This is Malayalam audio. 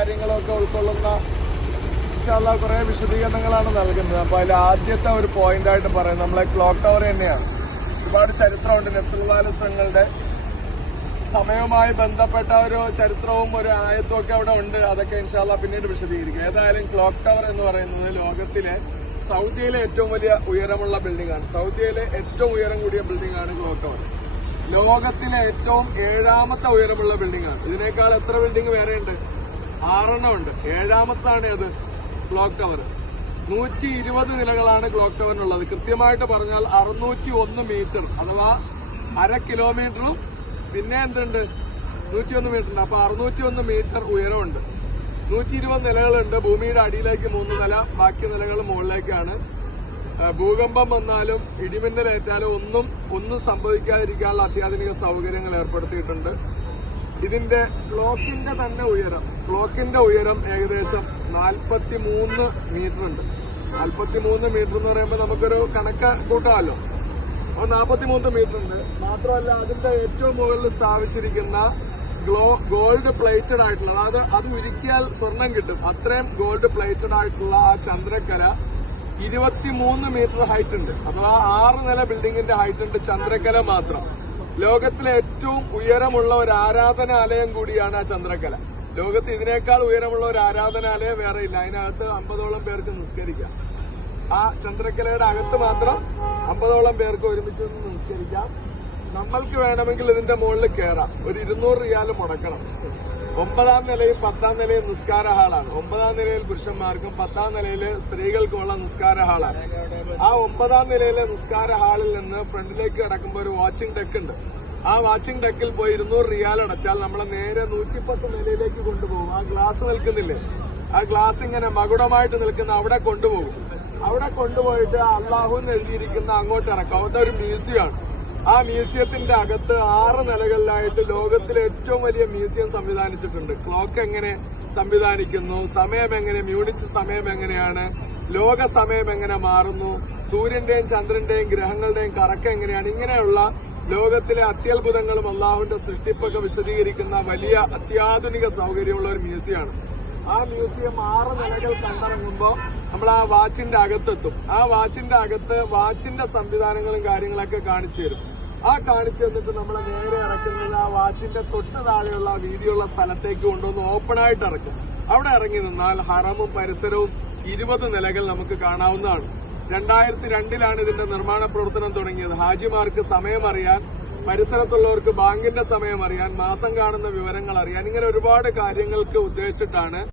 കാര്യങ്ങളും ഒക്കെ ഉൾക്കൊള്ളുന്ന ഇൻഷാല്ല കുറെ വിശദീകരണങ്ങളാണ് നൽകുന്നത്. അപ്പൊ അതിൽ ആദ്യത്തെ ഒരു പോയിന്റ് ആയിട്ട് പറയുന്നത് നമ്മളെ ക്ലോക്ക് ടവർ തന്നെയാണ്. ഒരുപാട് ചരിത്രമുണ്ട്. നഫ്സുൽവാലസങ്ങളുടെ സമയവുമായി ബന്ധപ്പെട്ട ഒരു ചരിത്രവും ഒരു ആയത്തും ഒക്കെ അവിടെ ഉണ്ട്. അതൊക്കെ ഇൻഷാല്ല പിന്നീട് വിശദീകരിക്കും. ഏതായാലും ക്ലോക്ക് ടവർ എന്ന് പറയുന്നത് ലോകത്തിലെ സൗദിയിലെ ഏറ്റവും വലിയ ഉയരമുള്ള ബിൽഡിംഗ് ആണ്. സൗദിയിലെ ഏറ്റവും ഉയരം കൂടിയ ബിൽഡിംഗ് ആണ് ക്ലോക്ക് ടവർ ലോകത്തിലെ ഏറ്റവും ഏഴാമത്തെ ഉയരമുള്ള ബിൽഡിംഗ് ആണ്. ഇതിനേക്കാൾ എത്ര ബിൽഡിംഗ് വേറെ ഉണ്ട് ആറെണ്ണം ഉണ്ട് ഏഴാമത്താണ് അത് ക്ലോക്ക് ടവർ. നൂറ്റി ഇരുപത് നിലകളാണ് ക്ലോക്ക് ടവറിനുള്ളത്. കൃത്യമായിട്ട് പറഞ്ഞാൽ അറുന്നൂറ്റി ഒന്ന് മീറ്റർ അഥവാ അര കിലോമീറ്ററും പിന്നെ എന്തുണ്ട്? നൂറ്റി ഒന്ന് മീറ്റർ അപ്പൊ അറുന്നൂറ്റി ഒന്ന് മീറ്റർ ഉയരമുണ്ട്. നൂറ്റി ഇരുപത് നിലകളുണ്ട്. ഭൂമിയുടെ അടിയിലേക്ക് മൂന്ന് നില ബാക്കി നിലകൾ മുകളിലേക്കാണ്. ഭൂകമ്പം വന്നാലും ഇടിമിന്നലേറ്റാലും ഒന്നും ഒന്നും സംഭവിക്കാതിരിക്കാനുള്ള അത്യാധുനിക സൗകര്യങ്ങൾ ഏർപ്പെടുത്തിയിട്ടുണ്ട്. ഇതിന്റെ ക്ലോക്കിന്റെ തന്നെ ഉയരം ക്ലോക്കിന്റെ ഉയരം ഏകദേശം നാൽപ്പത്തി മൂന്ന് മീറ്റർ ഉണ്ട്. നാൽപ്പത്തി മൂന്ന് മീറ്റർ എന്ന് പറയുമ്പോൾ നമുക്കൊരു കണക്ക് കൂട്ടാമല്ലോ. അപ്പൊ നാൽപ്പത്തി മൂന്ന് മീറ്റർ ഉണ്ട്. മാത്രമല്ല അതിന്റെ ഏറ്റവും മുകളിൽ സ്ഥാപിച്ചിരിക്കുന്ന ഗ്ലോ ഗോൾഡ് പ്ലേറ്റഡ് ആയിട്ടുള്ള അതായത് അത് ഉരുക്കിയാൽ സ്വർണം കിട്ടും. അത്രയും ഗോൾഡ് പ്ലേറ്റഡ് ആയിട്ടുള്ള ആ ചന്ദ്രക്കര ഇരുപത്തിമൂന്ന് മീറ്റർ ഹൈറ്റ് ഉണ്ട്. അഥവാ ആറ് നില ബിൽഡിങ്ങിന്റെ ഹൈറ്റ് ഉണ്ട് ചന്ദ്രക്കല മാത്രം. ലോകത്തിലെ ഏറ്റവും ഉയരമുള്ള ഒരു ആരാധനാലയം കൂടിയാണ് ആ ചന്ദ്രക്കല ലോകത്ത് ഇതിനേക്കാൾ ഉയരമുള്ള ഒരു ആരാധനാലയം വേറെ ഇല്ല. അതിനകത്ത് അമ്പതോളം പേർക്ക് നിസ്കരിക്കാം. ആ ചന്ദ്രക്കലയുടെ അകത്ത് മാത്രം അമ്പതോളം പേർക്ക് ഒരുമിച്ച് നിസ്കരിക്കാം. നമ്മൾക്ക് വേണമെങ്കിൽ ഇതിന്റെ മുകളിൽ കയറാം ഒരു ഇരുന്നൂറ് റിയാൽ മുടക്കണം. ഒമ്പതാം നിലയും പത്താം നിലയും നിസ്കാര ഹാളാണ്. ഒമ്പതാം നിലയിൽ പുരുഷന്മാർക്കും പത്താം നിലയിൽ സ്ത്രീകൾക്കുമുള്ള നിസ്കാര ഹാളാണ്. ആ ഒമ്പതാം നിലയിലെ നിസ്കാര ഹാളിൽ നിന്ന് ഫ്രണ്ടിലേക്ക് കിടക്കുമ്പോൾ ഒരു വാച്ചിങ് ഡെക്ക് ഉണ്ട്. ആ വാച്ചിങ് ഡെക്കിൽ പോയി ഇരുന്നൂറ് റിയാൽ അടച്ചാൽ നമ്മളെ നേരെ നൂറ്റിപ്പത്ത് നിലയിലേക്ക് കൊണ്ടുപോകും. ആ ഗ്ലാസ് നിൽക്കുന്നില്ലേ? ആ ഗ്ലാസ് ഇങ്ങനെ മകുടമായിട്ട് നിൽക്കുന്ന അവിടെ കൊണ്ടുപോകും. അവിടെ കൊണ്ടുപോയിട്ട് അള്ളാഹു എഴുതിയിരിക്കുന്ന അങ്ങോട്ട് ഇറക്കും. ഒരു മ്യൂസിയമാണ് ആ മ്യൂസിയത്തിന്റെ അകത്ത് ആറ് നിലകളിലായിട്ട് ലോകത്തിലെ ഏറ്റവും വലിയ മ്യൂസിയം സംവിധാനിച്ചിട്ടുണ്ട്. ക്ലോക്ക് എങ്ങനെ സംവിധാനിക്കുന്നു സമയം എങ്ങനെ മ്യൂണിച്ച് സമയം എങ്ങനെയാണ് ലോക സമയം എങ്ങനെ മാറുന്നു സൂര്യന്റെയും ചന്ദ്രന്റെയും ഗ്രഹങ്ങളുടെയും കറക്കം എങ്ങനെയാണ് ഇങ്ങനെയുള്ള ലോകത്തിലെ അത്യത്ഭുതങ്ങളും അള്ളാഹുവിന്റെ സൃഷ്ടിപ്പൊക്കെ വിശദീകരിക്കുന്ന വലിയ അത്യാധുനിക സൗകര്യമുള്ള ഒരു മ്യൂസിയമാണ്. ആ മ്യൂസിയം ആറ് നിലകൾ കണ്ടിറങ്ങുമ്പോൾ നമ്മൾ ആ വാച്ചിന്റെ അകത്തെത്തും. ആ വാച്ചിന്റെ അകത്ത് വാച്ചിന്റെ സംവിധാനങ്ങളും കാര്യങ്ങളൊക്കെ കാണിച്ചു തരും. ആ കാണിച്ചു തന്നിട്ട് നമ്മൾ നേരെ ഇറക്കുന്നത് ആ വാച്ചിന്റെ തൊട്ട് താഴെയുള്ള വീതിയുള്ള സ്ഥലത്തേക്ക് കൊണ്ടുവന്ന് ഓപ്പൺ ആയിട്ട് ഇറക്കും. അവിടെ ഇറങ്ങി നിന്നാൽ ഹറമും പരിസരവും ഇരുപത് നിലകൾ നമുക്ക് കാണാവുന്നതാണ്. രണ്ടായിരത്തി രണ്ടിലാണ് ഇതിന്റെ നിർമ്മാണ പ്രവർത്തനം തുടങ്ങിയത്. ഹാജിമാർക്ക് സമയം അറിയാൻ പരിസരത്തുള്ളവർക്ക് ബാങ്കിന്റെ സമയം അറിയാൻ മാസം കാണുന്ന വിവരങ്ങൾ അറിയാൻ ഇങ്ങനെ ഒരുപാട് കാര്യങ്ങൾക്ക് ഉദ്ദേശിച്ചിട്ടാണ്